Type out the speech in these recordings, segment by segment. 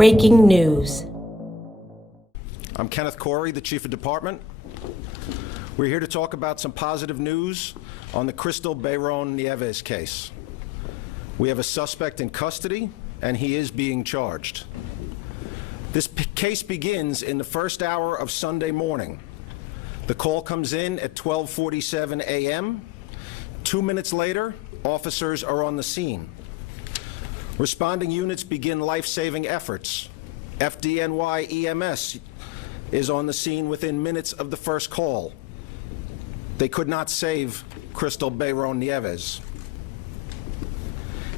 Breaking news. I'm Kenneth Corey, the Chief of Department. We're here to talk about some positive news on the Crystal Bayron Nieves case. We have a suspect in custody, and he is being charged. This case begins in the first hour of Sunday morning. The call comes in at 12:47 a.m. 2 minutes later, officers are on the scene. Responding units begin life-saving efforts. FDNY EMS is on the scene within minutes of the first call. They could not save Crystal Bayron Nieves.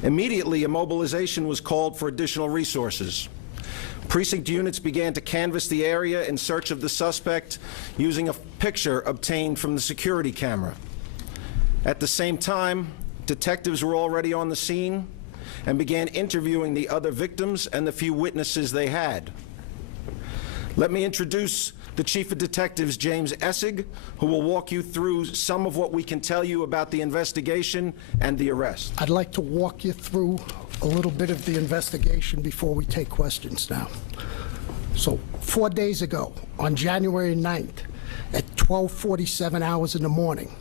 Immediately, a mobilization was called for additional resources. Precinct units began to canvass the area in search of the suspect using a picture obtained from the security camera. At the same time, detectives were already on the scene and began interviewing the other victims and the few witnesses they had. Let me introduce the Chief of Detectives, James Essig, who will walk you through some of what we can tell you about the investigation and the arrest. I'd like to walk you through a little bit of the investigation before we take questions now. So 4 days ago, on January 9th, at 12:47 hours in the morning,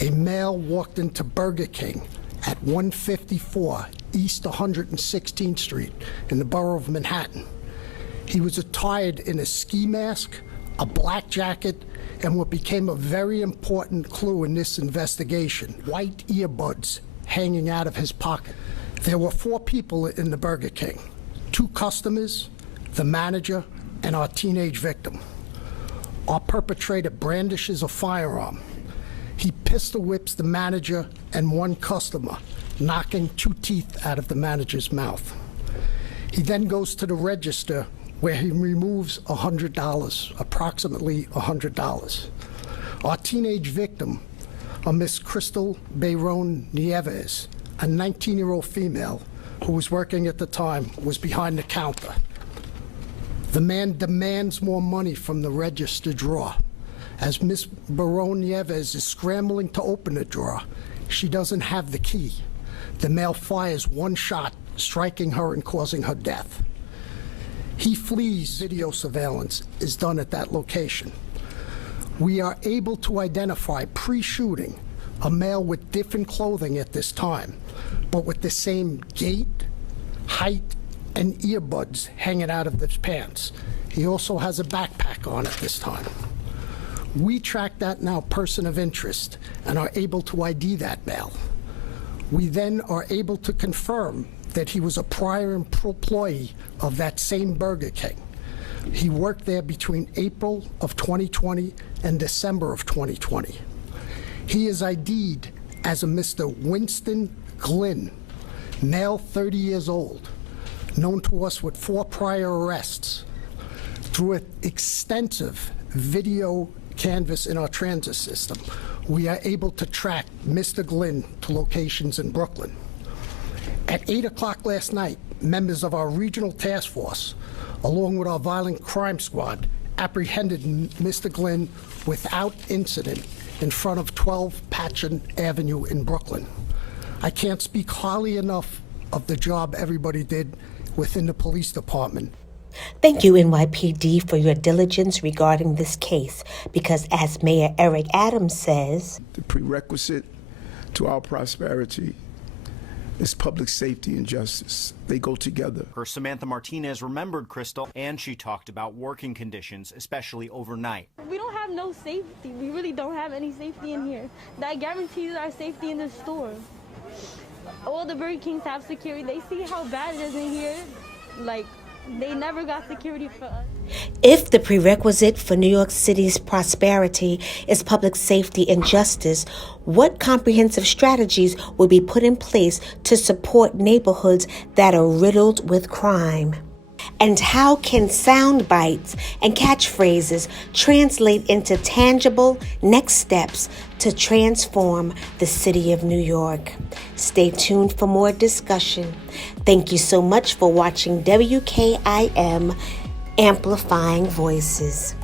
a male walked into Burger King at 154 East 116th Street in the borough of Manhattan. He was attired in a ski mask, a black jacket, and what became a very important clue in this investigation, white earbuds hanging out of his pocket. There were 4 people in the Burger King, 2 customers, the manager, and our teenage victim. Our perpetrator brandishes a firearm. He pistol whips the manager and 1 customer, knocking 2 teeth out of the manager's mouth. He then goes to the register where he removes $100, approximately $100. Our teenage victim, a Miss Crystal Bayron Nieves, a 19-year-old female who was working at the time, was behind the counter. The man demands more money from the register drawer. As Miss Bayron Nieves is scrambling to open the drawer, she doesn't have the key. The male fires 1 shot, striking her and causing her death. He flees. Video surveillance is done at that location. We are able to identify pre-shooting a male with different clothing at this time, but with the same gait, height, and earbuds hanging out of his pants. He also has a backpack on at this time. We track that now person of interest and are able to ID that male. We then are able to confirm that he was a prior employee of that same Burger King. He worked there between April of 2020 and December of 2020. He is ID'd as a Mr. Winston Glynn, male, 30 years old, known to us with 4 prior arrests. Through an extensive video canvas in our transit system, we are able to track Mr. Glynn to locations in Brooklyn. At 8 o'clock last night, members of our regional task force, along with our violent crime squad, apprehended Mr. Glynn without incident in front of 12 Patchen Avenue in Brooklyn. I can't speak highly enough of the job everybody did within the police department. Thank you, NYPD, for your diligence regarding this case, because as Mayor Eric Adams says, the prerequisite to our prosperity is public safety and justice. They go together. Her Samantha Martinez remembered Crystal, and she talked about working conditions, especially overnight. We don't have no safety. We really don't have any safety in here. That guarantees our safety in the store. All the Burger Kings have security. They see how bad it is in here. Like, they never got security for us. if the prerequisite for New York City's prosperity is public safety and justice, what comprehensive strategies will be put in place to support neighborhoods that are riddled with crime? And how can sound bites and catchphrases translate into tangible next steps to transform the city of New York? Stay tuned for more discussion. Thank you so much for watching WKIM Amplifying Voices.